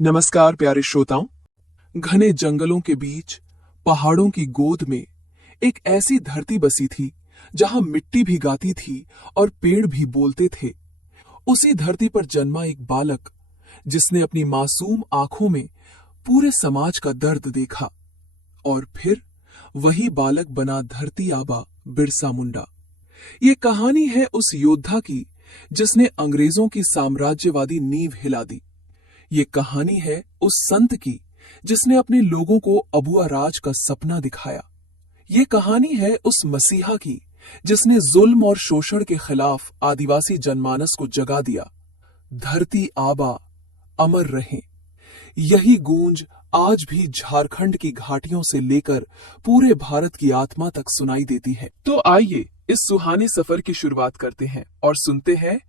नमस्कार प्यारे श्रोताओं। घने जंगलों के बीच पहाड़ों की गोद में एक ऐसी धरती बसी थी जहां मिट्टी भी गाती थी और पेड़ भी बोलते थे। उसी धरती पर जन्मा एक बालक जिसने अपनी मासूम आंखों में पूरे समाज का दर्द देखा, और फिर वही बालक बना धरती आबा बिरसा मुंडा। ये कहानी है उस योद्धा की जिसने अंग्रेजों की साम्राज्यवादी नींव हिला दी। ये कहानी है उस संत की जिसने अपने लोगों को अबुआ राज का सपना दिखाया। ये कहानी है उस मसीहा की जिसने जुल्म और शोषण के खिलाफ आदिवासी जनमानस को जगा दिया। धरती आबा अमर रहे, यही गूंज आज भी झारखंड की घाटियों से लेकर पूरे भारत की आत्मा तक सुनाई देती है। तो आइए इस सुहाने सफर की शुरुआत करते हैं और सुनते हैं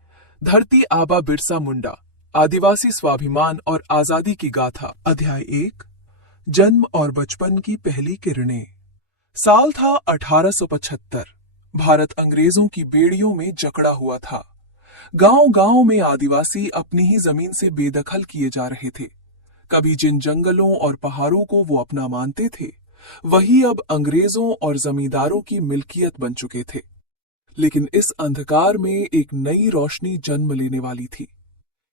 धरती आबा बिरसा मुंडा, आदिवासी स्वाभिमान और आजादी की गाथा। अध्याय 1, जन्म और बचपन की पहली किरणें। साल था 1875। भारत अंग्रेजों की बेड़ियों में जकड़ा हुआ था। गांव-गांव में आदिवासी अपनी ही जमीन से बेदखल किए जा रहे थे। कभी जिन जंगलों और पहाड़ों को वो अपना मानते थे, वही अब अंग्रेजों और जमींदारों की मिल्कियत बन चुके थे। लेकिन इस अंधकार में एक नई रोशनी जन्म लेने वाली थी।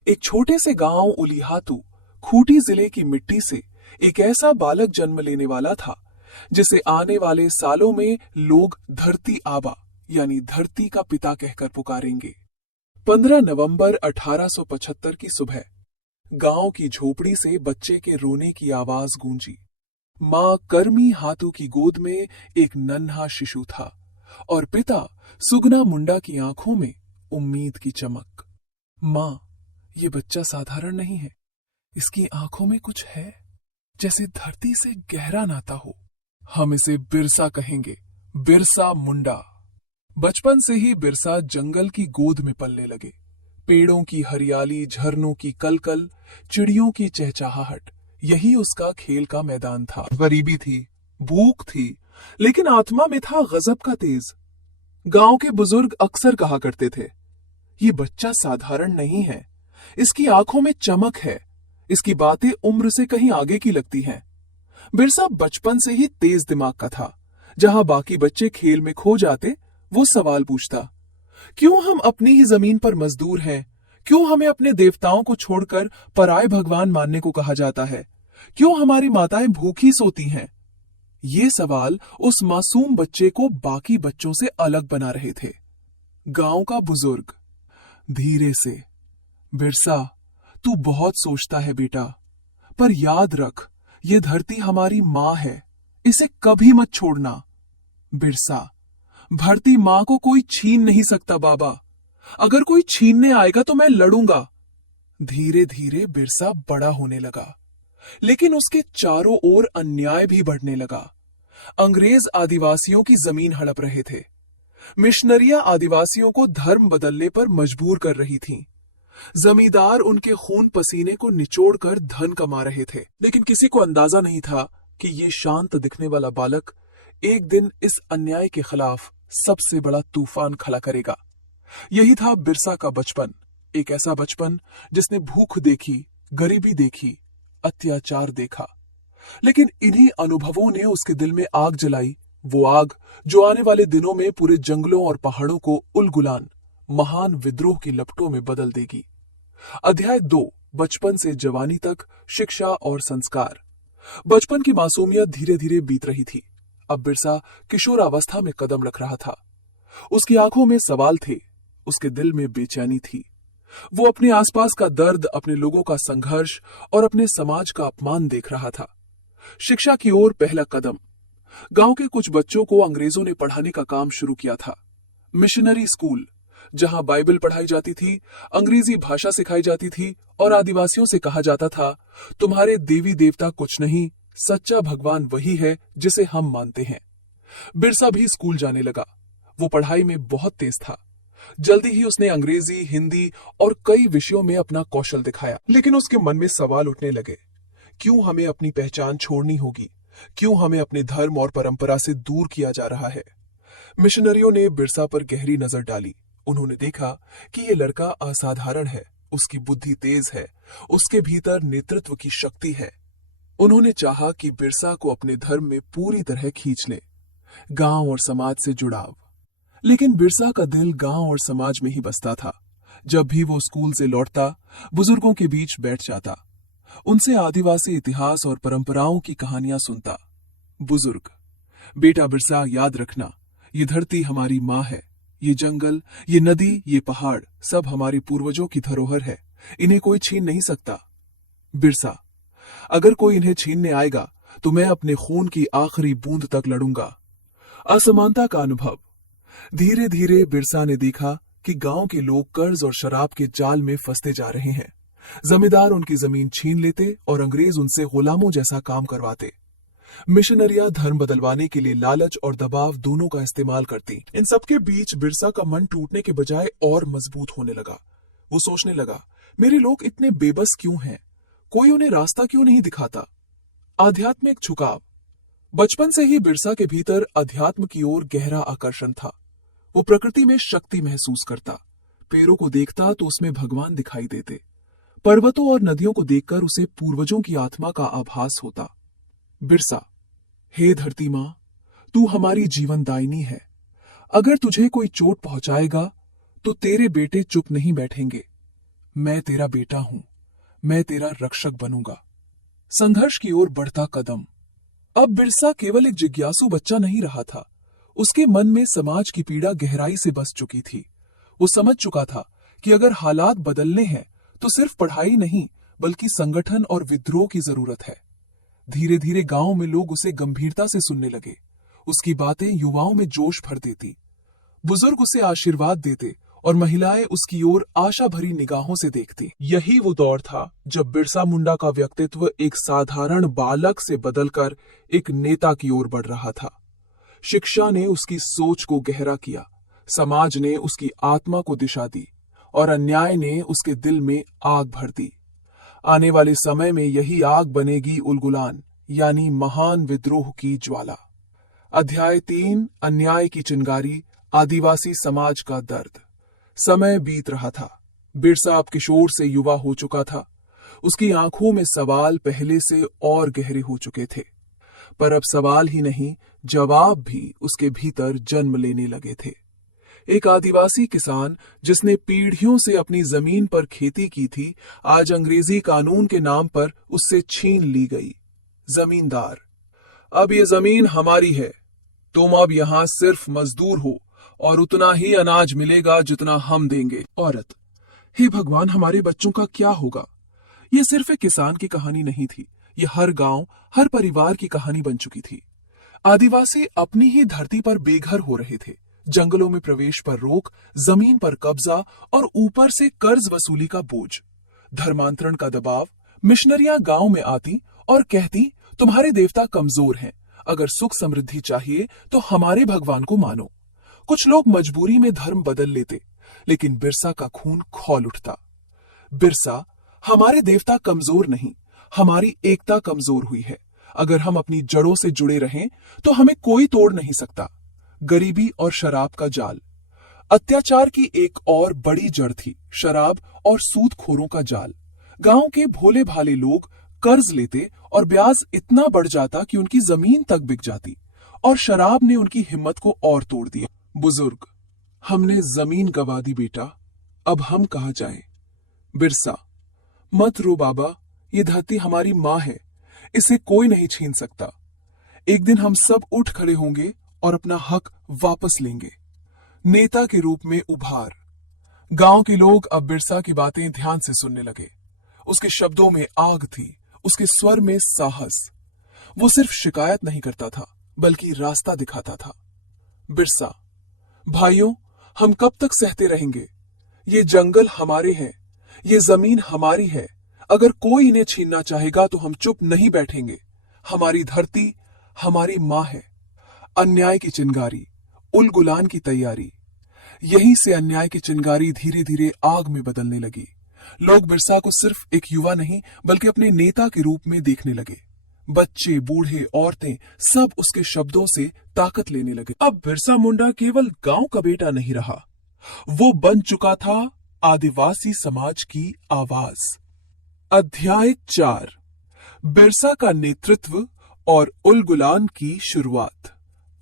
एक छोटे से गांव उलिहातू, खूंटी जिले की मिट्टी से एक ऐसा बालक जन्म लेने वाला था जिसे आने वाले सालों में लोग धरती आबा यानी धरती का पिता कहकर पुकारेंगे। 15 नवंबर 1875 की सुबह गांव की झोपड़ी से बच्चे के रोने की आवाज गूंजी। मां करमी हाथू की गोद में एक नन्हा शिशु था और पिता सुगना मुंडा की आंखों में उम्मीद की चमक। मां, ये बच्चा साधारण नहीं है, इसकी आंखों में कुछ है, जैसे धरती से गहरा नाता हो। हम इसे बिरसा कहेंगे, बिरसा मुंडा। बचपन से ही बिरसा जंगल की गोद में पलने लगे। पेड़ों की हरियाली, झरनों की कलकल, चिड़ियों की चहचहाहट, यही उसका खेल का मैदान था। गरीबी थी, भूख थी, लेकिन आत्मा में था गजब का तेज। गांव के बुजुर्ग अक्सर कहा करते थे, ये बच्चा साधारण नहीं है, इसकी आंखों में चमक है, इसकी बातें उम्र से कहीं आगे की लगती हैं। बिरसा बचपन से ही तेज दिमाग का था। जहां बाकी बच्चे खेल में खो जाते, वो सवाल पूछता, क्यों हम अपनी ही जमीन पर मजदूर हैं? क्यों हमें अपने देवताओं को छोड़कर पराये भगवान मानने को कहा जाता है? क्यों हमारी माताएं भूखी सोती हैं? ये सवाल उस मासूम बच्चे को बाकी बच्चों से अलग बना रहे थे। गांव का बुजुर्ग धीरे से, बिरसा, तू बहुत सोचता है बेटा, पर याद रख, ये धरती हमारी माँ है, इसे कभी मत छोड़ना। बिरसा, भरती माँ को कोई छीन नहीं सकता बाबा, अगर कोई छीनने आएगा तो मैं लड़ूंगा। धीरे धीरे बिरसा बड़ा होने लगा, लेकिन उसके चारों ओर अन्याय भी बढ़ने लगा। अंग्रेज आदिवासियों की जमीन हड़प रहे थे। मिशनरियां आदिवासियों को धर्म बदलने पर मजबूर कर रही थीं। जमींदार उनके खून पसीने को निचोड़कर धन कमा रहे थे। लेकिन किसी को अंदाजा नहीं था कि ये शांत दिखने वाला बालक एक दिन इस अन्याय के खिलाफ सबसे बड़ा तूफान खड़ा करेगा। यही था बिरसा का बचपन, एक ऐसा बचपन जिसने भूख देखी, गरीबी देखी, अत्याचार देखा। लेकिन इन्हीं अनुभवों ने उसके दिल में आग जलाई, वो आग जो आने वाले दिनों में पूरे जंगलों और पहाड़ों को उलगुलान महान विद्रोह की लपटों में बदल देगी। अध्याय 2, बचपन से जवानी तक, शिक्षा और संस्कार। बचपन की मासूमियत धीरे धीरे बीत रही थी। अब बिरसा किशोरावस्था में कदम रख रहा था। उसकी आंखों में सवाल थे, उसके दिल में बेचैनी थी। वो अपने आसपास का दर्द, अपने लोगों का संघर्ष और अपने समाज का अपमान देख रहा था। शिक्षा की ओर पहला कदम। गांव के कुछ बच्चों को अंग्रेजों ने पढ़ाने का काम शुरू किया था। मिशनरी स्कूल, जहां बाइबल पढ़ाई जाती थी, अंग्रेजी भाषा सिखाई जाती थी और आदिवासियों से कहा जाता था, तुम्हारे देवी देवता कुछ नहीं, सच्चा भगवान वही है जिसे हम मानते हैं। बिरसा भी स्कूल जाने लगा। वो पढ़ाई में बहुत तेज था। जल्दी ही उसने अंग्रेजी, हिंदी और कई विषयों में अपना कौशल दिखाया। लेकिन उसके मन में सवाल उठने लगे, क्यों हमें अपनी पहचान छोड़नी होगी? क्यों हमें अपने धर्म और परंपरा से दूर किया जा रहा है? मिशनरियों ने बिरसा पर गहरी नजर डाली। उन्होंने देखा कि ये लड़का असाधारण है, उसकी बुद्धि तेज है, उसके भीतर नेतृत्व की शक्ति है। उन्होंने चाहा कि बिरसा को अपने धर्म में पूरी तरह खींच ले, गांव और समाज से जुड़ाव। लेकिन बिरसा का दिल गांव और समाज में ही बसता था। जब भी वो स्कूल से लौटता, बुजुर्गों के बीच बैठ जाता, उनसे आदिवासी इतिहास और परंपराओं की कहानियां सुनता। बुजुर्ग, बेटा बिरसा, याद रखना, ये धरती हमारी माँ है। ये जंगल, ये नदी, ये पहाड़ सब हमारे पूर्वजों की धरोहर है। इन्हें कोई छीन नहीं सकता। बिरसा, अगर कोई इन्हें छीनने आएगा तो मैं अपने खून की आखिरी बूंद तक लड़ूंगा। असमानता का अनुभव। धीरे धीरे बिरसा ने देखा कि गांव के लोग कर्ज और शराब के जाल में फंसते जा रहे हैं। जमींदार उनकी जमीन छीन लेते और अंग्रेज उनसे गुलामों जैसा काम करवाते। मिशनरियां धर्म बदलवाने के लिए लालच और दबाव दोनों का इस्तेमाल करती। इन सबके बीच बिरसा का मन टूटने के बजाय और मजबूत होने लगा। वो सोचने लगा, मेरे लोग इतने बेबस क्यों हैं? कोई उन्हें रास्ता क्यों नहीं दिखाता? आध्यात्मिक झुकाव। बचपन से ही बिरसा के भीतर अध्यात्म की ओर गहरा आकर्षण था। वो प्रकृति में शक्ति महसूस करता। पेड़ों को देखता तो उसमें भगवान दिखाई देते। पर्वतों और नदियों को देखकर उसे पूर्वजों की आत्मा का आभास होता। बिरसा, हे धरती मां, तू हमारी जीवनदायिनी है। अगर तुझे कोई चोट पहुंचाएगा तो तेरे बेटे चुप नहीं बैठेंगे। मैं तेरा बेटा हूं, मैं तेरा रक्षक बनूंगा। संघर्ष की ओर बढ़ता कदम। अब बिरसा केवल एक जिज्ञासु बच्चा नहीं रहा था। उसके मन में समाज की पीड़ा गहराई से बस चुकी थी। वो समझ चुका था कि अगर हालात बदलने हैं तो सिर्फ पढ़ाई नहीं, बल्कि संगठन और विद्रोह की जरूरत है। धीरे धीरे गांव में लोग उसे गंभीरता से सुनने लगे। उसकी बातें युवाओं में जोश भर देती। बुजुर्ग उसे आशीर्वाद देते और महिलाएं उसकी ओर आशा भरी निगाहों से देखती। यही वो दौर था जब बिरसा मुंडा का व्यक्तित्व एक साधारण बालक से बदलकर एक नेता की ओर बढ़ रहा था। शिक्षा ने उसकी सोच को गहरा किया, समाज ने उसकी आत्मा को दिशा दी और अन्याय ने उसके दिल में आग भर दी। आने वाले समय में यही आग बनेगी उलगुलान, यानी महान विद्रोह की ज्वाला। अध्याय 3, अन्याय की चिंगारी, आदिवासी समाज का दर्द। समय बीत रहा था। बिरसा अब किशोर से युवा हो चुका था। उसकी आंखों में सवाल पहले से और गहरे हो चुके थे। पर अब सवाल ही नहीं, जवाब भी उसके भीतर जन्म लेने लगे थे। एक आदिवासी किसान जिसने पीढ़ियों से अपनी जमीन पर खेती की थी, आज अंग्रेजी कानून के नाम पर उससे छीन ली गई। जमींदार, अब ये जमीन हमारी है। तुम अब यहां सिर्फ मजदूर हो और उतना ही अनाज मिलेगा जितना हम देंगे। औरत, हे भगवान, हमारे बच्चों का क्या होगा? ये सिर्फ एक किसान की कहानी नहीं थी, ये हर गांव, हर परिवार की कहानी बन चुकी थी। आदिवासी अपनी ही धरती पर बेघर हो रहे थे। जंगलों में प्रवेश पर रोक, जमीन पर कब्जा और ऊपर से कर्ज वसूली का बोझ, धर्मांतरण का दबाव। मिशनरियां गांव में आती और कहती, तुम्हारे देवता कमजोर हैं, अगर सुख समृद्धि चाहिए तो हमारे भगवान को मानो। कुछ लोग मजबूरी में धर्म बदल लेते, लेकिन बिरसा का खून खौल उठता। बिरसा, हमारे देवता कमजोर नहीं, हमारी एकता कमजोर हुई है। अगर हम अपनी जड़ों से जुड़े रहें तो हमें कोई तोड़ नहीं सकता। गरीबी और शराब का जाल। अत्याचार की एक और बड़ी जड़ थी शराब और सूदखोरों का जाल। गांव के भोले भाले लोग कर्ज लेते और ब्याज इतना बढ़ जाता कि उनकी जमीन तक बिक जाती, और शराब ने उनकी हिम्मत को और तोड़ दिया। बुजुर्ग, हमने जमीन गंवा दी बेटा, अब हम कहां जाएं? बिरसा, मत रो बाबा, ये धरती हमारी मां है, इसे कोई नहीं छीन सकता। एक दिन हम सब उठ खड़े होंगे और अपना हक वापस लेंगे। नेता के रूप में उभार। गांव के लोग अब बिरसा की बातें ध्यान से सुनने लगे। उसके शब्दों में आग थी, उसके स्वर में साहस। वो सिर्फ शिकायत नहीं करता था, बल्कि रास्ता दिखाता था। बिरसा, भाइयों, हम कब तक सहते रहेंगे? ये जंगल हमारे हैं, ये जमीन हमारी है। अगर कोई इन्हें छीनना चाहेगा तो हम चुप नहीं बैठेंगे। हमारी धरती हमारी मां है। अन्याय की चिंगारी, उलगुलान की तैयारी। यहीं से अन्याय की चिंगारी धीरे धीरे आग में बदलने लगी। लोग बिरसा को सिर्फ एक युवा नहीं, बल्कि अपने नेता के रूप में देखने लगे। बच्चे, बूढ़े, औरतें सब उसके शब्दों से ताकत लेने लगे। अब बिरसा मुंडा केवल गांव का बेटा नहीं रहा, वो बन चुका था आदिवासी समाज की आवाज। अध्याय 4। बिरसा का नेतृत्व और उलगुलान की शुरुआत।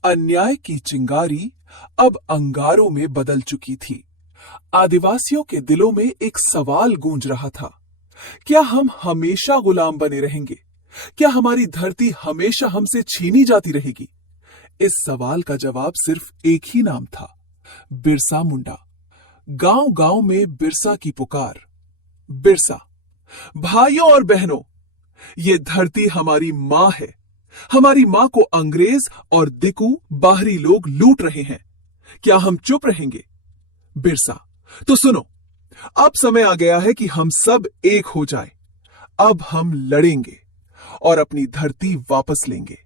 अन्याय की चिंगारी अब अंगारों में बदल चुकी थी। आदिवासियों के दिलों में एक सवाल गूंज रहा था, क्या हम हमेशा गुलाम बने रहेंगे? क्या हमारी धरती हमेशा हमसे छीनी जाती रहेगी? इस सवाल का जवाब सिर्फ एक ही नाम था, बिरसा मुंडा। गांव-गांव में बिरसा की पुकार। बिरसा, भाइयों और बहनों, ये धरती हमारी मां है। हमारी मां को अंग्रेज और दिकू बाहरी लोग लूट रहे हैं। क्या हम चुप रहेंगे? बिरसा, तो सुनो, अब समय आ गया है कि हम सब एक हो जाएं। अब हम लड़ेंगे और अपनी धरती वापस लेंगे।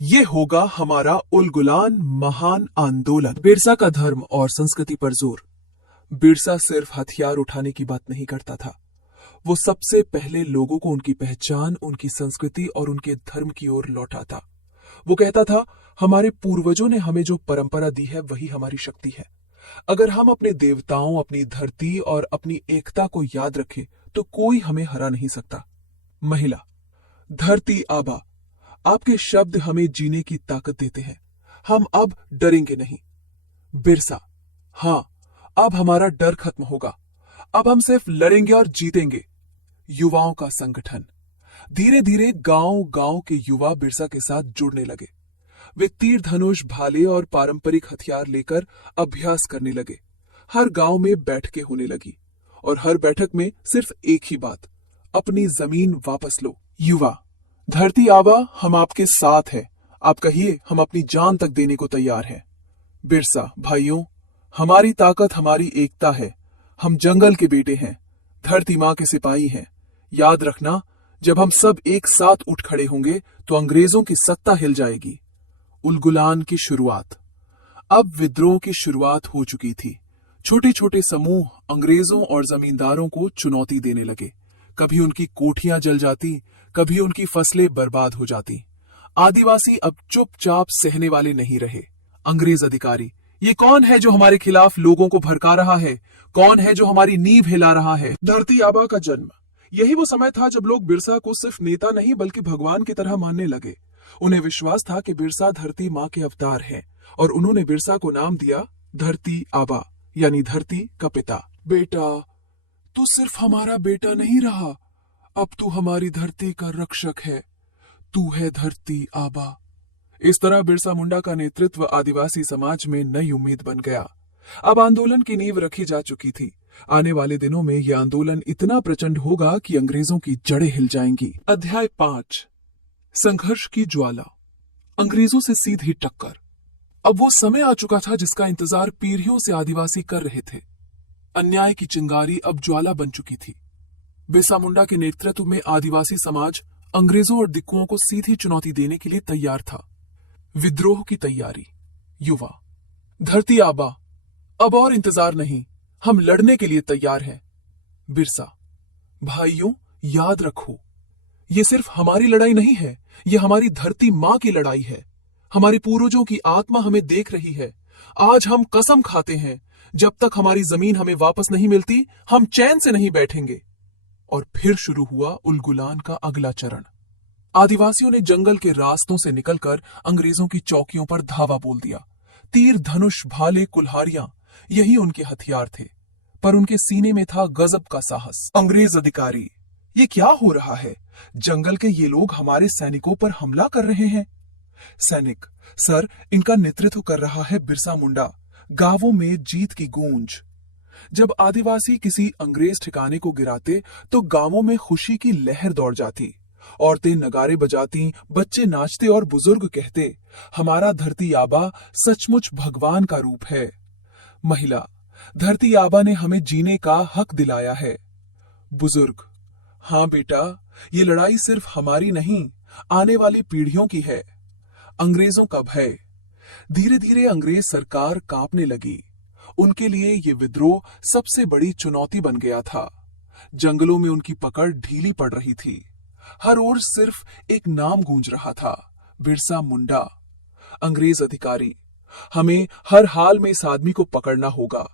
ये होगा हमारा उलगुलान महान आंदोलन। बिरसा का धर्म और संस्कृति पर जोर। बिरसा सिर्फ हथियार उठाने की बात नहीं करता था, वो सबसे पहले लोगों को उनकी पहचान, उनकी संस्कृति और उनके धर्म की ओर लौटाता। वो कहता था, हमारे पूर्वजों ने हमें जो परंपरा दी है वही हमारी शक्ति है। अगर हम अपने देवताओं, अपनी धरती और अपनी एकता को याद रखें तो कोई हमें हरा नहीं सकता। महिला, धरती आबा, आपके शब्द हमें जीने की ताकत देते हैं। हम अब डरेंगे नहीं। बिरसा, हाँ, अब हमारा डर खत्म होगा। अब हम सिर्फ लड़ेंगे और जीतेंगे। युवाओं का संगठन। धीरे धीरे गांव-गांव के युवा बिरसा के साथ जुड़ने लगे। वे तीर धनुष, भाले और पारंपरिक हथियार लेकर अभ्यास करने लगे। हर गांव में बैठकें होने लगी और हर बैठक में सिर्फ एक ही बात, अपनी जमीन वापस लो। युवा, धरती आबा, हम आपके साथ हैं। आप कहिए, हम अपनी जान तक देने को तैयार हैं। बिरसा, भाइयों, हमारी ताकत हमारी एकता है। हम जंगल के बेटे हैं, धरती मां के सिपाही हैं। याद रखना, जब हम सब एक साथ उठ खड़े होंगे तो अंग्रेजों की सत्ता हिल जाएगी। उलगुलान की शुरुआत। अब विद्रोह की शुरुआत हो चुकी थी। छोटे छोटे समूह अंग्रेजों और जमींदारों को चुनौती देने लगे। कभी उनकी कोठियां जल जाती, कभी उनकी फसलें बर्बाद हो जाती। आदिवासी अब चुपचाप सहने वाले नहीं रहे। अंग्रेज अधिकारी, ये कौन है जो हमारे खिलाफ लोगों को भड़का रहा है? कौन है जो हमारी नींव हिला रहा है? धरती आबा का जन्म। यही वो समय था जब लोग बिरसा को सिर्फ नेता नहीं बल्कि भगवान की तरह मानने लगे। उन्हें विश्वास था कि बिरसा धरती मां के अवतार है और उन्होंने बिरसा को नाम दिया धरती आबा, यानी धरती का पिता। बेटा, तू सिर्फ हमारा बेटा नहीं रहा, अब तू हमारी धरती का रक्षक है। तू है धरती आबा। इस तरह बिरसा मुंडा का नेतृत्व आदिवासी समाज में नई उम्मीद बन गया। अब आंदोलन की नींव रखी जा चुकी थी। आने वाले दिनों में यह आंदोलन इतना प्रचंड होगा कि अंग्रेजों की जड़ें हिल जाएंगी। अध्याय 5। संघर्ष की ज्वाला। अंग्रेजों से सीधी टक्कर। अब वो समय आ चुका था जिसका इंतजार पीढ़ियों से आदिवासी कर रहे थे। अन्याय की चिंगारी अब ज्वाला बन चुकी थी। बिरसा मुंडा के नेतृत्व में आदिवासी समाज अंग्रेजों और दिक्कुओं को सीधी चुनौती देने के लिए तैयार था। विद्रोह की तैयारी। युवा, धरती आबा, अब और इंतजार नहीं, हम लड़ने के लिए तैयार हैं। बिरसा, भाइयों, याद रखो, ये सिर्फ हमारी लड़ाई नहीं है, ये हमारी धरती मां की लड़ाई है। हमारे पूर्वजों की आत्मा हमें देख रही है। आज हम कसम खाते हैं, जब तक हमारी जमीन हमें वापस नहीं मिलती, हम चैन से नहीं बैठेंगे। और फिर शुरू हुआ उलगुलान का अगला चरण। आदिवासियों ने जंगल के रास्तों से निकलकर अंग्रेजों की चौकियों पर धावा बोल दिया। तीर धनुष, भाले, कुल्हाड़ियां, यही उनके हथियार थे, पर उनके सीने में था गजब का साहस। अंग्रेज अधिकारी, ये क्या हो रहा है? जंगल के ये लोग हमारे सैनिकों पर हमला कर रहे हैं। सैनिक, सर, इनका नेतृत्व कर रहा है बिरसा मुंडा। गांवों में जीत की गूंज। जब आदिवासी किसी अंग्रेज ठिकाने को गिराते तो गांवों में खुशी की लहर दौड़ जाती। औरतें नगारे बजाती, बच्चे नाचते और बुजुर्ग कहते, हमारा धरती आबा सचमुच भगवान का रूप है। महिला, धरती आबा ने हमें जीने का हक दिलाया है। बुजुर्ग, हाँ बेटा, ये लड़ाई सिर्फ हमारी नहीं, आने वाली पीढ़ियों की है। अंग्रेजों का भय। धीरे धीरे अंग्रेज सरकार कांपने लगी। उनके लिए ये विद्रोह सबसे बड़ी चुनौती बन गया था। जंगलों में उनकी पकड़ ढीली पड़ रही थी। हर ओर सिर्फ एक नाम गूंज रहा था, बिरसा मुंडा। अंग्रेज अधिकारी, हमें हर हाल में इस आदमी को पकड़ना होगा।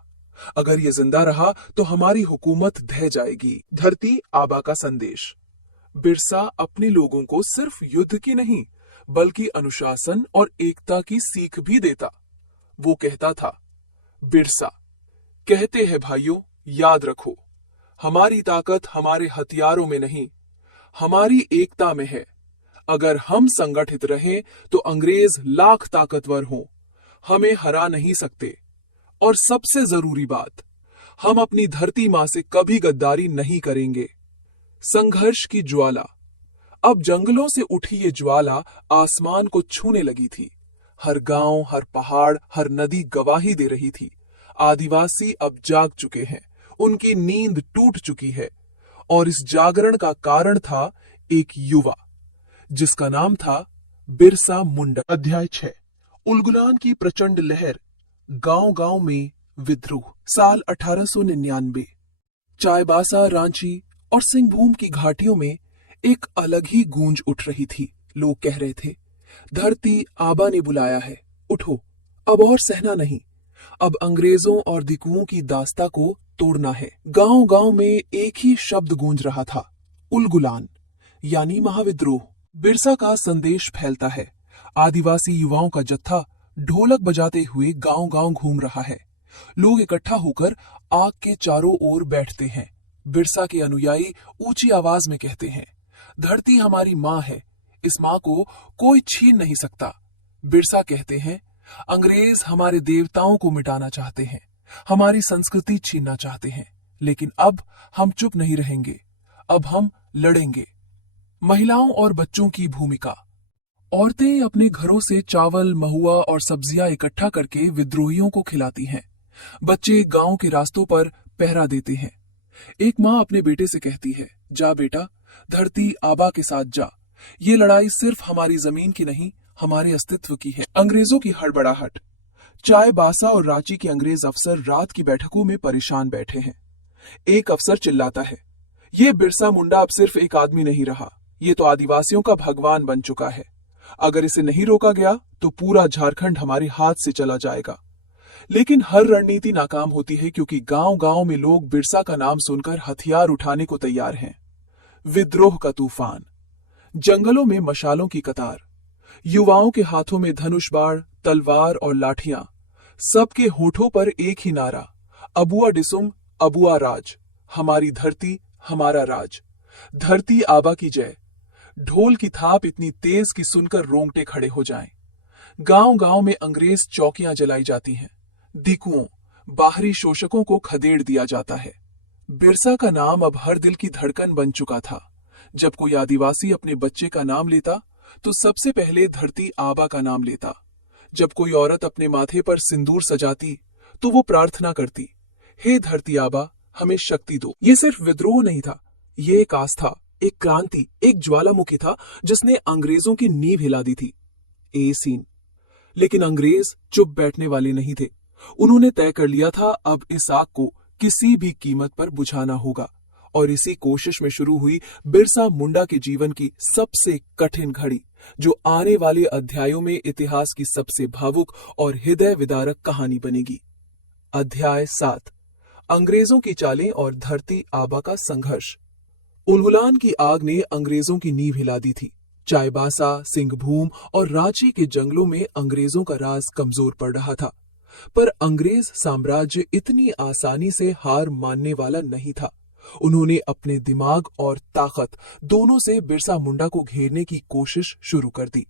अगर ये जिंदा रहा तो हमारी हुकूमत ढह जाएगी। धरती आबा का संदेश। बिरसा अपने लोगों को सिर्फ युद्ध की नहीं बल्कि अनुशासन और एकता की सीख भी देता। वो कहता था, बिरसा कहते हैं भाइयों, याद रखो, हमारी ताकत हमारे हथियारों में नहीं, हमारी एकता में है। अगर हम संगठित रहें तो अंग्रेज लाख ताकतवर हों, हमें हरा नहीं सकते। और सबसे जरूरी बात, हम अपनी धरती मां से कभी गद्दारी नहीं करेंगे। संघर्ष की ज्वाला। अब जंगलों से उठी ये ज्वाला आसमान को छूने लगी थी। हर गांव, हर पहाड़, हर नदी गवाही दे रही थी। आदिवासी अब जाग चुके हैं, उनकी नींद टूट चुकी है। और इस जागरण का कारण था एक युवा जिसका नाम था बिरसा मुंडा। अध्याय 6। उलगुलान की प्रचंड लहर। गांव-गांव में विद्रोह। साल 1899। चाईबासा, रांची और सिंहभूम की घाटियों में एक अलग ही गूंज उठ रही थी। लोग कह रहे थे, धरती आबा ने बुलाया है, उठो, अब और सहना नहीं। अब अंग्रेजों और दिकुओं की दास्ता को तोड़ना है। गांव-गांव में एक ही शब्द गूंज रहा था, उलगुलान, यानी महाविद्रोह। बिरसा का संदेश फैलता है। आदिवासी युवाओं का जत्था ढोलक बजाते हुए गांव-गांव घूम रहा है। लोग इकट्ठा होकर आग के चारों ओर बैठते हैं। बिरसा के अनुयायी ऊंची आवाज में कहते हैं, धरती हमारी मां है, इस मां को कोई छीन नहीं सकता। बिरसा कहते हैं, अंग्रेज हमारे देवताओं को मिटाना चाहते हैं, हमारी संस्कृति छीनना चाहते हैं, लेकिन अब हम चुप नहीं रहेंगे, अब हम लड़ेंगे। महिलाओं और बच्चों की भूमिका। औरतें अपने घरों से चावल, महुआ और सब्जियां इकट्ठा करके विद्रोहियों को खिलाती हैं। बच्चे गांव के रास्तों पर पहरा देते हैं। एक माँ अपने बेटे से कहती है, जा बेटा, धरती आबा के साथ जा। ये लड़ाई सिर्फ हमारी जमीन की नहीं, हमारे अस्तित्व की है। अंग्रेजों की हड़बड़ाहट। चाईबासा और रांची के अंग्रेज अफसर रात की बैठकों में परेशान बैठे हैं। एक अफसर चिल्लाता है, ये बिरसा मुंडा अब सिर्फ एक आदमी नहीं रहा, ये तो आदिवासियों का भगवान बन चुका है। अगर इसे नहीं रोका गया तो पूरा झारखंड हमारे हाथ से चला जाएगा। लेकिन हर रणनीति नाकाम होती है क्योंकि गांव-गांव में लोग बिरसा का नाम सुनकर हथियार उठाने को तैयार हैं। विद्रोह का तूफान। जंगलों में मशालों की कतार। युवाओं के हाथों में धनुष बाण, तलवार और लाठियां। सबके होठों पर एक ही नारा, अबुआ डिसुम, अबुआ राज, हमारी धरती, हमारा राज। धरती आबा की जय। ढोल की थाप इतनी तेज कि सुनकर रोंगटे खड़े हो जाएं। गांव-गांव में अंग्रेज चौकियां जलाई जाती हैं। दिकुओं, बाहरी शोषकों को खदेड़ दिया जाता है। बिरसा का नाम अब हर दिल की धड़कन बन चुका था। जब कोई आदिवासी अपने बच्चे का नाम लेता तो सबसे पहले धरती आबा का नाम लेता। जब कोई औरत अपने माथे पर सिंदूर सजाती तो वो प्रार्थना करती, हे धरती आबा, हमें शक्ति दो। ये सिर्फ विद्रोह नहीं था, ये एक आस्था, एक क्रांति, एक ज्वालामुखी था जिसने अंग्रेजों की नींव हिला दी थी। ए सीन। लेकिन अंग्रेज चुप बैठने वाले नहीं थे। उन्होंने तय कर लिया था अब इस आग को किसी भी कीमत पर बुझाना होगा। और इसी कोशिश में शुरू हुई बिरसा मुंडा के जीवन की सबसे कठिन घड़ी, जो आने वाले अध्यायों में इतिहास की सबसे भावुक और हृदय विदारक कहानी बनेगी। अध्याय 7। अंग्रेजों की चालें और धरती आबा का संघर्ष। उलगुलान की आग ने अंग्रेजों की नींव हिला दी थी। चाईबासा, सिंहभूम और रांची के जंगलों में अंग्रेजों का राज कमजोर पड़ रहा था। पर अंग्रेज साम्राज्य इतनी आसानी से हार मानने वाला नहीं था। उन्होंने अपने दिमाग और ताकत दोनों से बिरसा मुंडा को घेरने की कोशिश शुरू कर दी।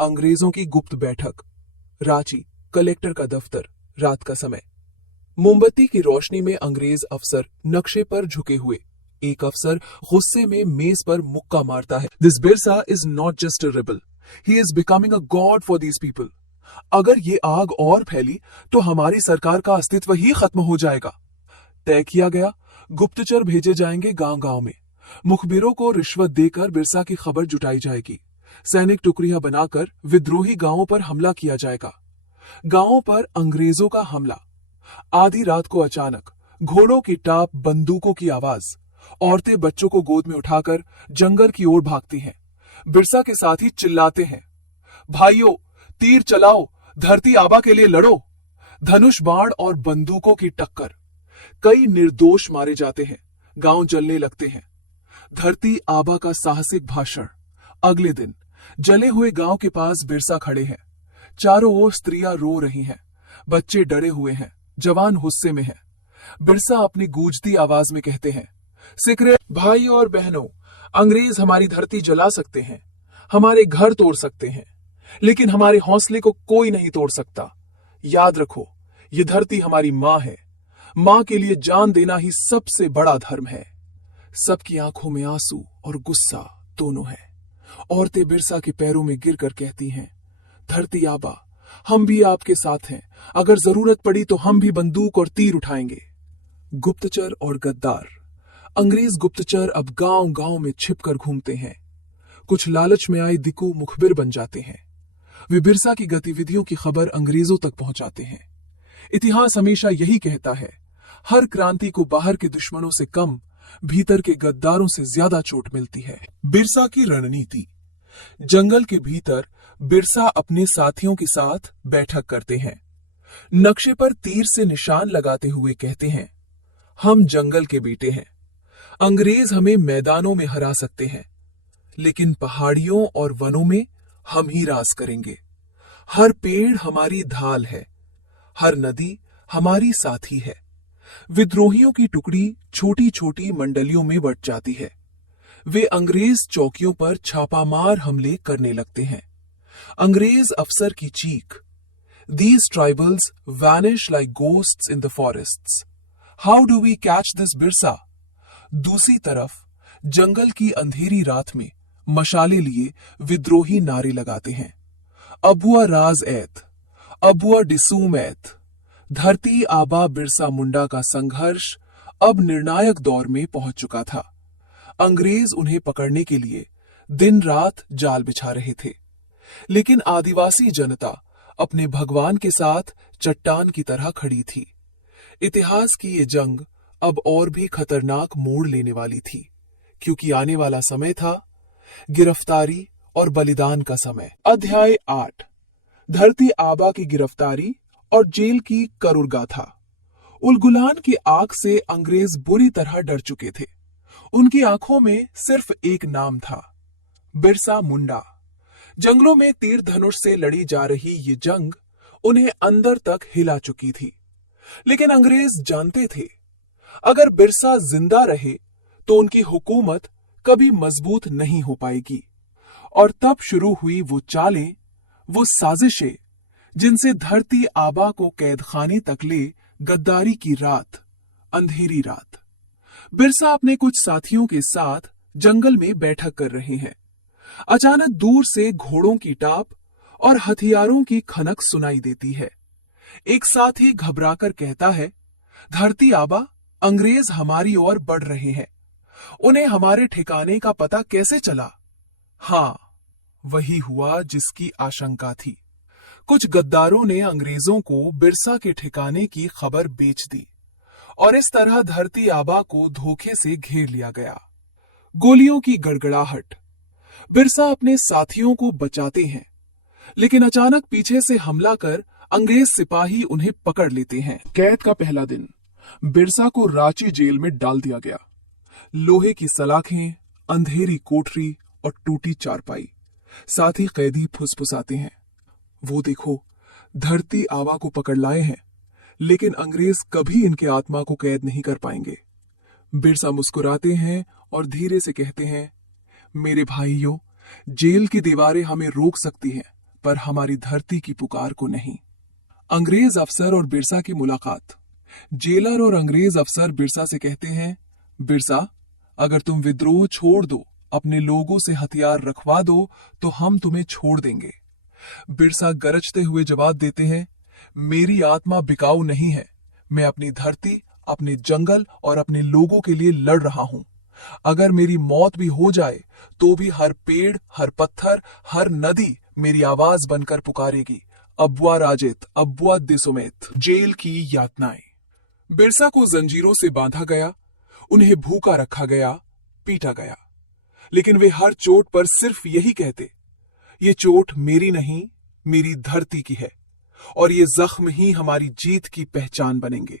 अंग्रेजों की गुप्त बैठक। रांची, कलेक्टर का दफ्तर, रात का समय। मोमबत्ती की रोशनी में अंग्रेज अफसर नक्शे पर झुके हुए। एक अफसर गुस्से में मेज पर मुक्का मारता है, this Birsa is not just a rebel, he is becoming a God for these people. अगर ये आग और फैली तो हमारी सरकार का अस्तित्व ही खत्म हो जाएगा। तय किया गया, गुप्तचर भेजे जाएंगे गांव-गांव में। मुखबिरों को रिश्वत देकर बिरसा की खबर जुटाई जाएगी। सैनिक टुकड़ियां बनाकर विद्रोही गांवों पर हमला किया जाएगा। गांवों पर अंग्रेजों का हमला। आधी रात को अचानक घोड़ों की टाप, बंदूकों की आवाज। औरतें बच्चों को गोद में उठाकर जंगल की ओर भागती हैं। बिरसा के साथी चिल्लाते हैं, भाइयों, तीर चलाओ, धरती आबा के लिए लड़ो। धनुष बाण और बंदूकों की टक्कर। कई निर्दोष मारे जाते हैं, गांव जलने लगते हैं। धरती आबा का साहसिक भाषण। अगले दिन जले हुए गांव के पास बिरसा खड़े हैं। चारों ओर स्त्रियां रो रही हैं, बच्चे डरे हुए हैं, जवान गुस्से में हैं। बिरसा अपनी गूंजती आवाज में कहते हैं, सिकरे भाई और बहनों, अंग्रेज हमारी धरती जला सकते हैं, हमारे घर तोड़ सकते हैं, लेकिन हमारे हौसले को कोई नहीं तोड़ सकता। याद रखो, ये धरती हमारी माँ है। माँ के लिए जान देना ही सबसे बड़ा धर्म है। सबकी आंखों में आंसू और गुस्सा दोनों है। औरतें बिरसा के पैरों में गिरकर कहती हैं, धरती आबा, हम भी आपके साथ हैं। अगर जरूरत पड़ी तो हम भी बंदूक और तीर उठाएंगे। गुप्तचर और गद्दार। अंग्रेज गुप्तचर अब गांव गांव में छिपकर घूमते हैं। कुछ लालच में आए दिक्कू मुखबिर बन जाते हैं। वे बिरसा की गतिविधियों की खबर अंग्रेजों तक पहुंचाते हैं। इतिहास हमेशा यही कहता है, हर क्रांति को बाहर के दुश्मनों से कम, भीतर के गद्दारों से ज्यादा चोट मिलती है। बिरसा की रणनीति। जंगल के भीतर बिरसा अपने साथियों के साथ बैठक करते हैं। नक्शे पर तीर से निशान लगाते हुए कहते हैं, हम जंगल के बेटे हैं। अंग्रेज हमें मैदानों में हरा सकते हैं, लेकिन पहाड़ियों और वनों में हम ही राज करेंगे। हर पेड़ हमारी ढाल है, हर नदी हमारी साथी है। विद्रोहियों की टुकड़ी छोटी छोटी मंडलियों में बंट जाती है। वे अंग्रेज चौकियों पर छापामार हमले करने लगते हैं। अंग्रेज अफसर की चीख, These tribals vanish like ghosts in the forests. How do we catch this Birsa? दूसरी तरफ जंगल की अंधेरी रात में मशाले लिए विद्रोही नारे लगाते हैं, अबुआ राज ऐत, अबुआ डिसूम ऐत। धरती आबा बिरसा मुंडा का संघर्ष अब निर्णायक दौर में पहुंच चुका था। अंग्रेज उन्हें पकड़ने के लिए दिन रात जाल बिछा रहे थे, लेकिन आदिवासी जनता अपने भगवान के साथ चट्टान की तरह खड़ी थी। इतिहास की ये जंग अब और भी खतरनाक मोड़ लेने वाली थी, क्योंकि आने वाला समय था गिरफ्तारी और बलिदान का समय। अध्याय 8। धरती आबा की गिरफ्तारी और जेल की करुण गाथा। उलगुलान की आग से अंग्रेज बुरी तरह डर चुके थे। उनकी आंखों में सिर्फ एक नाम था, बिरसा मुंडा। जंगलों में तीर धनुष से लड़ी जा रही ये जंग उन्हें अंदर तक हिला चुकी थी, लेकिन अंग्रेज जानते थे, अगर बिरसा जिंदा रहे तो उनकी हुकूमत कभी मजबूत नहीं हो पाएगी। और तब शुरू हुई वो चालें, वो साजिशें, जिनसे धरती आबा को कैदखाने तक ले गद्दारी की रात, अंधेरी रात। बिरसा अपने कुछ साथियों के साथ जंगल में बैठक कर रहे हैं। अचानक दूर से घोड़ों की टाप और हथियारों की खनक सुनाई देती है। एक साथी घबराकर कहता है, धरती आबा, अंग्रेज हमारी ओर बढ़ रहे हैं। उन्हें हमारे ठिकाने का पता कैसे चला? हाँ, वही हुआ जिसकी आशंका थी। कुछ गद्दारों ने अंग्रेजों को बिरसा के ठिकाने की खबर बेच दी और इस तरह धरती आबा को धोखे से घेर लिया गया। गोलियों की गड़गड़ाहट। बिरसा अपने साथियों को बचाते हैं, लेकिन अचानक पीछे से हमला कर अंग्रेज सिपाही उन्हें पकड़ लेते हैं। कैद का पहला दिन बिरसा को रांची जेल में डाल दिया गया। लोहे की सलाखें, अंधेरी कोठरी और टूटी चारपाई। साथ ही कैदी फुसफुसाते हैं, वो देखो, धरती आबा को पकड़ लाए हैं, लेकिन अंग्रेज कभी इनके आत्मा को कैद नहीं कर पाएंगे। बिरसा मुस्कुराते हैं और धीरे से कहते हैं, मेरे भाइयों, जेल की दीवारें हमें रोक सकती हैं, पर हमारी धरती की पुकार को नहीं। अंग्रेज अफसर और बिरसा की मुलाकात। जेलर और अंग्रेज अफसर बिरसा से कहते हैं, बिरसा, अगर तुम विद्रोह छोड़ दो, अपने लोगों से हथियार रखवा दो, तो हम तुम्हें छोड़ देंगे। बिरसा गरजते हुए जवाब देते हैं, मेरी आत्मा बिकाऊ नहीं है। मैं अपनी धरती, अपने जंगल और अपने लोगों के लिए लड़ रहा हूं। अगर मेरी मौत भी हो जाए तो भी हर पेड़, हर पत्थर, हर नदी मेरी आवाज बनकर पुकारेगी, अब्बुआ राजेत, अब्बुआ दिसुमेत। जेल की यातनाएं। बिरसा को जंजीरों से बांधा गया, उन्हें भूखा रखा गया, पीटा गया, लेकिन वे हर चोट पर सिर्फ यही कहते, ये चोट मेरी नहीं, मेरी धरती की है, और ये जख्म ही हमारी जीत की पहचान बनेंगे।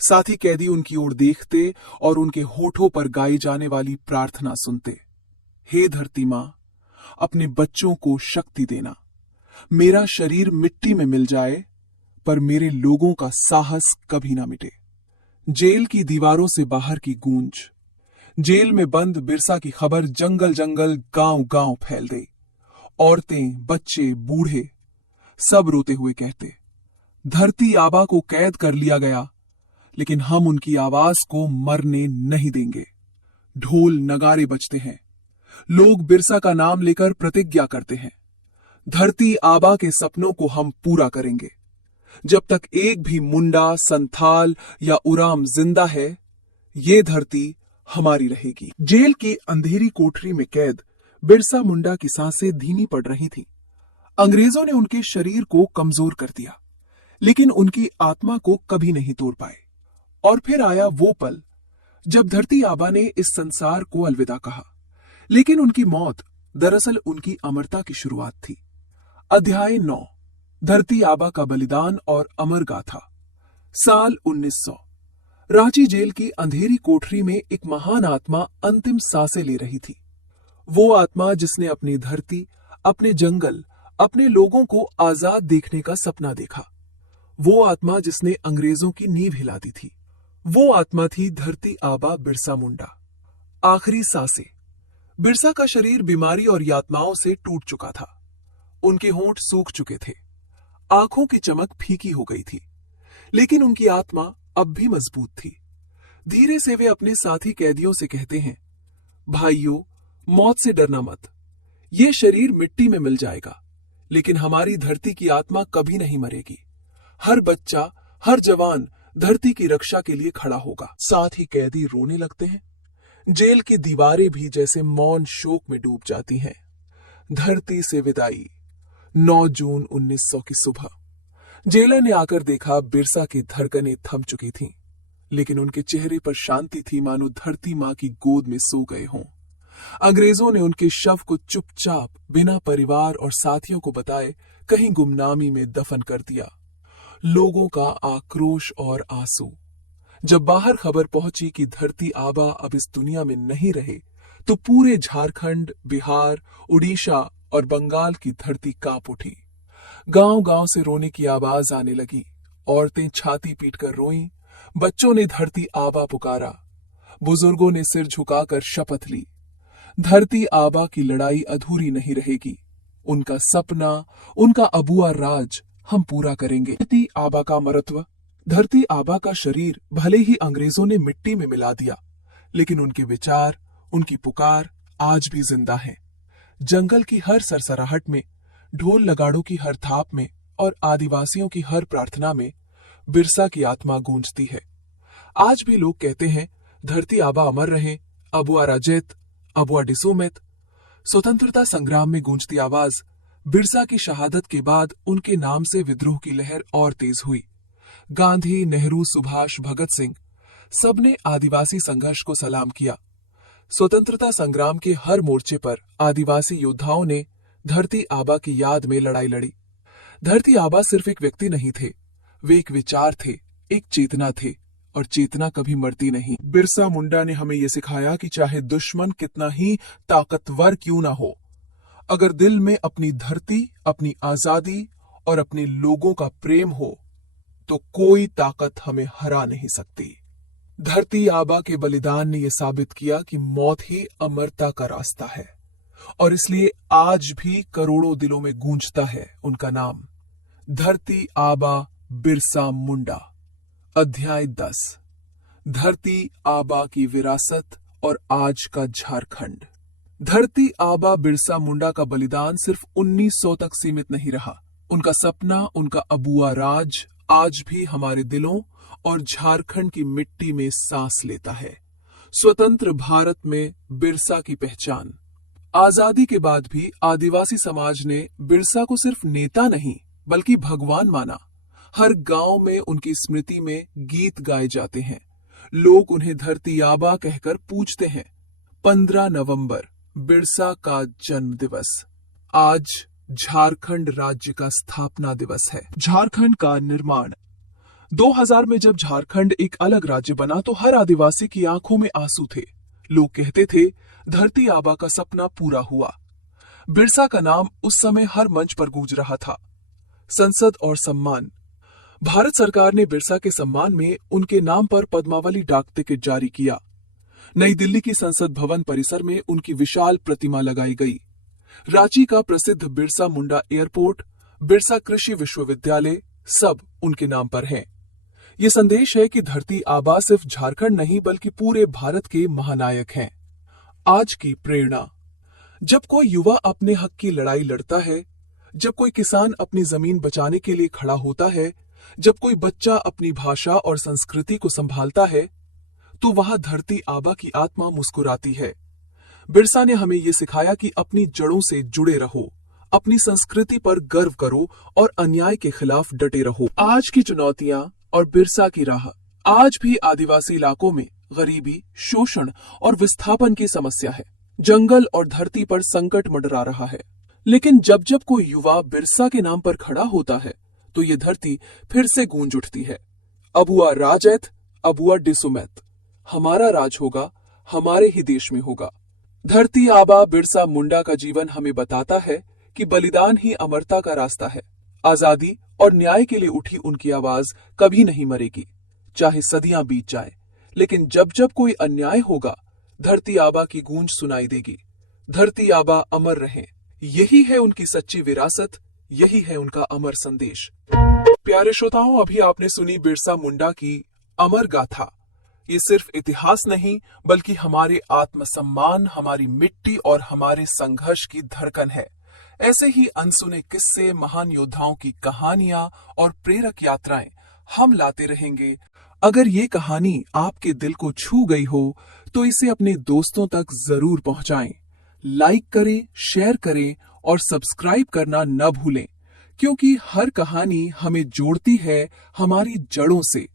साथी कैदी उनकी ओर देखते और उनके होठों पर गाई जाने वाली प्रार्थना सुनते। हे धरती मां, अपने बच्चों को शक्ति देना। मेरा शरीर मिट्टी में मिल जाए, पर मेरे लोगों का साहस कभी ना मिटे। जेल की दीवारों से बाहर की गूंज। जेल में बंद बिरसा की खबर जंगल जंगल, गांव गांव फैल गई। औरतें, बच्चे, बूढ़े सब रोते हुए कहते, धरती आबा को कैद कर लिया गया, लेकिन हम उनकी आवाज को मरने नहीं देंगे। ढोल नगारे बजते हैं। लोग बिरसा का नाम लेकर प्रतिज्ञा करते हैं, धरती आबा के सपनों को हम पूरा करेंगे। जब तक एक भी मुंडा, संथाल या उराम जिंदा है, ये धरती हमारी रहेगी। जेल की अंधेरी कोठरी में कैद बिरसा मुंडा की सांसें धीमी पड़ रही थीं। अंग्रेजों ने उनके शरीर को कमजोर कर दिया, लेकिन उनकी आत्मा को कभी नहीं तोड़ पाए। और फिर आया वो पल जब धरती आबा ने इस संसार को अलविदा कहा, लेकिन उनकी मौत दरअसल उनकी अमरता की शुरुआत थी। अध्याय 9, धरती आबा का बलिदान और अमर गाथा। साल 1900। रांची जेल की अंधेरी कोठरी में एक महान आत्मा अंतिम सांसें ले रही थी। वो आत्मा जिसने अपनी धरती, अपने जंगल, अपने लोगों को आजाद देखने का सपना देखा। वो आत्मा जिसने अंग्रेजों की नींव हिला दी थी। वो आत्मा थी धरती आबा बिरसा मुंडा। आखिरी सांसें। बिरसा का शरीर बीमारी और यातनाओं से टूट चुका था। उनके होंठ सूख चुके थे, आंखों की चमक फीकी हो गई थी, लेकिन उनकी आत्मा अब भी मजबूत थी। धीरे से वे अपने साथी कैदियों से कहते हैं, भाइयों, मौत से डरना मत। ये शरीर मिट्टी में मिल जाएगा, लेकिन हमारी धरती की आत्मा कभी नहीं मरेगी। हर बच्चा, हर जवान धरती की रक्षा के लिए खड़ा होगा। साथ ही कैदी रोने लगते हैं। जेल की दीवारें भी जैसे मौन शोक में डूब जाती हैं। धरती से विदाई। 9 जून 1900 की सुबह। जेलर ने आकर देखा बिरसा की धड़कनें थम चुकी थीं, लेकिन उनके चेहरे पर शांति थी, मानो धरती मां की गोद में सो गए हों। अंग्रेजों ने उनके शव को चुपचाप बिना परिवार और साथियों को बताए कहीं गुमनामी में दफन कर दिया। लोगों का आक्रोश और आंसू। जब बाहर खबर पहुंची कि धरती आबा अब इस दुनिया में नहीं रहे, तो पूरे झारखंड, बिहार, उड़ीसा और बंगाल की धरती कांप उठी। गांव गांव से रोने की आवाज आने लगी। औरतें छाती पीटकर रोईं, बच्चों ने धरती आबा पुकारा, बुजुर्गों ने सिर झुकाकर शपथ ली। धरती आबा की लड़ाई अधूरी नहीं रहेगी। उनका सपना, उनका अबुआ राज हम पूरा करेंगे। धरती आबा का अमरत्व। धरती आबा का शरीर भले ही अंग्रेजों ने मिट्टी में मिला दिया, लेकिन उनके विचार, उनकी पुकार आज भी जिंदा हैं। जंगल की हर सरसराहट में, ढोल नगाड़ों की हर थाप में और आदिवासियों की हर प्रार्थना में बिरसा की आत्मा गूंजती है। आज भी लोग कहते हैं, धरती आबा अमर रहे, अबुआ राजेत, अबुआ डिसोमेत। स्वतंत्रता संग्राम में गूंजती आवाज। बिरसा की शहादत के बाद उनके नाम से विद्रोह की लहर और तेज हुई। गांधी, नेहरू, सुभाष, भगत सिंह सबने आदिवासी संघर्ष को सलाम किया। स्वतंत्रता संग्राम के हर मोर्चे पर आदिवासी योद्धाओं ने धरती आबा की याद में लड़ाई लड़ी। धरती आबा सिर्फ एक व्यक्ति नहीं थे, वे एक विचार थे, एक चेतना थे, और चेतना कभी मरती नहीं। बिरसा मुंडा ने हमें यह सिखाया कि चाहे दुश्मन कितना ही ताकतवर क्यों ना हो, अगर दिल में अपनी धरती, अपनी आजादी और अपने लोगों का प्रेम हो, तो कोई ताकत हमें हरा नहीं सकती। धरती आबा के बलिदान ने यह साबित किया कि मौत ही अमरता का रास्ता है, और इसलिए आज भी करोड़ों दिलों में गूंजता है उनका नाम, धरती आबा बिरसा मुंडा। अध्याय 10, धरती आबा की विरासत और आज का झारखंड। धरती आबा बिरसा मुंडा का बलिदान सिर्फ 1900 तक सीमित नहीं रहा। उनका सपना, उनका अबुआ राज आज भी हमारे दिलों और झारखंड की मिट्टी में सांस लेता है। स्वतंत्र भारत में बिरसा की पहचान। आजादी के बाद भी आदिवासी समाज ने बिरसा को सिर्फ नेता नहीं बल्कि भगवान माना। हर गांव में उनकी स्मृति में गीत गाए जाते हैं। लोग उन्हें धरती आबा कहकर पूजते हैं। 15 नवंबर बिरसा का जन्म दिवस। आज झारखंड राज्य का स्थापना दिवस है। झारखंड का निर्माण। 2000 में जब झारखंड एक अलग राज्य बना तो हर आदिवासी की आंखों में आंसू थे। लोग कहते थे धरती आबा का सपना पूरा हुआ। बिरसा का नाम उस समय हर मंच पर गूंज रहा था। संसद और सम्मान। भारत सरकार ने बिरसा के सम्मान में उनके नाम पर पद्मावली डाक टिकट जारी किया। नई दिल्ली की संसद भवन परिसर में उनकी विशाल प्रतिमा लगाई गई। रांची का प्रसिद्ध बिरसा मुंडा एयरपोर्ट, बिरसा कृषि विश्वविद्यालय सब उनके नाम पर हैं। ये संदेश है कि धरती आबा सिर्फ झारखंड नहीं बल्कि पूरे भारत के महानायक हैं। आज की प्रेरणा। जब कोई युवा अपने हक की लड़ाई लड़ता है, जब कोई किसान अपनी जमीन बचाने के लिए खड़ा होता है, जब कोई बच्चा अपनी भाषा और संस्कृति को संभालता है, तो वहां धरती आबा की आत्मा मुस्कुराती है। बिरसा ने हमें ये सिखाया कि अपनी जड़ों से जुड़े रहो, अपनी संस्कृति पर गर्व करो और अन्याय के खिलाफ डटे रहो। आज की चुनौतियां और बिरसा की राह। आज भी आदिवासी इलाकों में गरीबी, शोषण और विस्थापन की समस्या है। जंगल और धरती पर संकट मंडरा रहा है। लेकिन जब जब कोई युवा बिरसा के नाम पर खड़ा होता है तो ये धरती फिर से गूंज उठती है। अबुआ राजैत, अबुआ डिसुमैत। हमारा राज होगा, हमारे ही देश में होगा। धरती आबा बिरसा मुंडा का जीवन हमें बताता है कि बलिदान ही अमरता का रास्ता है। आजादी और न्याय के लिए उठी उनकी आवाज कभी नहीं मरेगी, चाहे सदियां बीत जाए। लेकिन जब जब कोई अन्याय होगा, धरती आबा की गूंज सुनाई देगी। धरती आबा अमर रहें। यही है उनकी सच्ची विरासत, यही है उनका अमर संदेश। प्यारे श्रोताओं, अभी आपने सुनी बिरसा मुंडा की अमर गाथा। ये सिर्फ इतिहास नहीं बल्कि हमारे आत्मसम्मान, हमारी मिट्टी और हमारे संघर्ष की धड़कन है। ऐसे ही अनसुने किस्से, महान योद्धाओं की कहानियां और प्रेरक यात्राएं हम लाते रहेंगे। अगर ये कहानी आपके दिल को छू गई हो तो इसे अपने दोस्तों तक जरूर पहुंचाएं। लाइक करें, शेयर करें और सब्सक्राइब करना न भूलें, क्योंकि हर कहानी हमें जोड़ती है हमारी जड़ों से।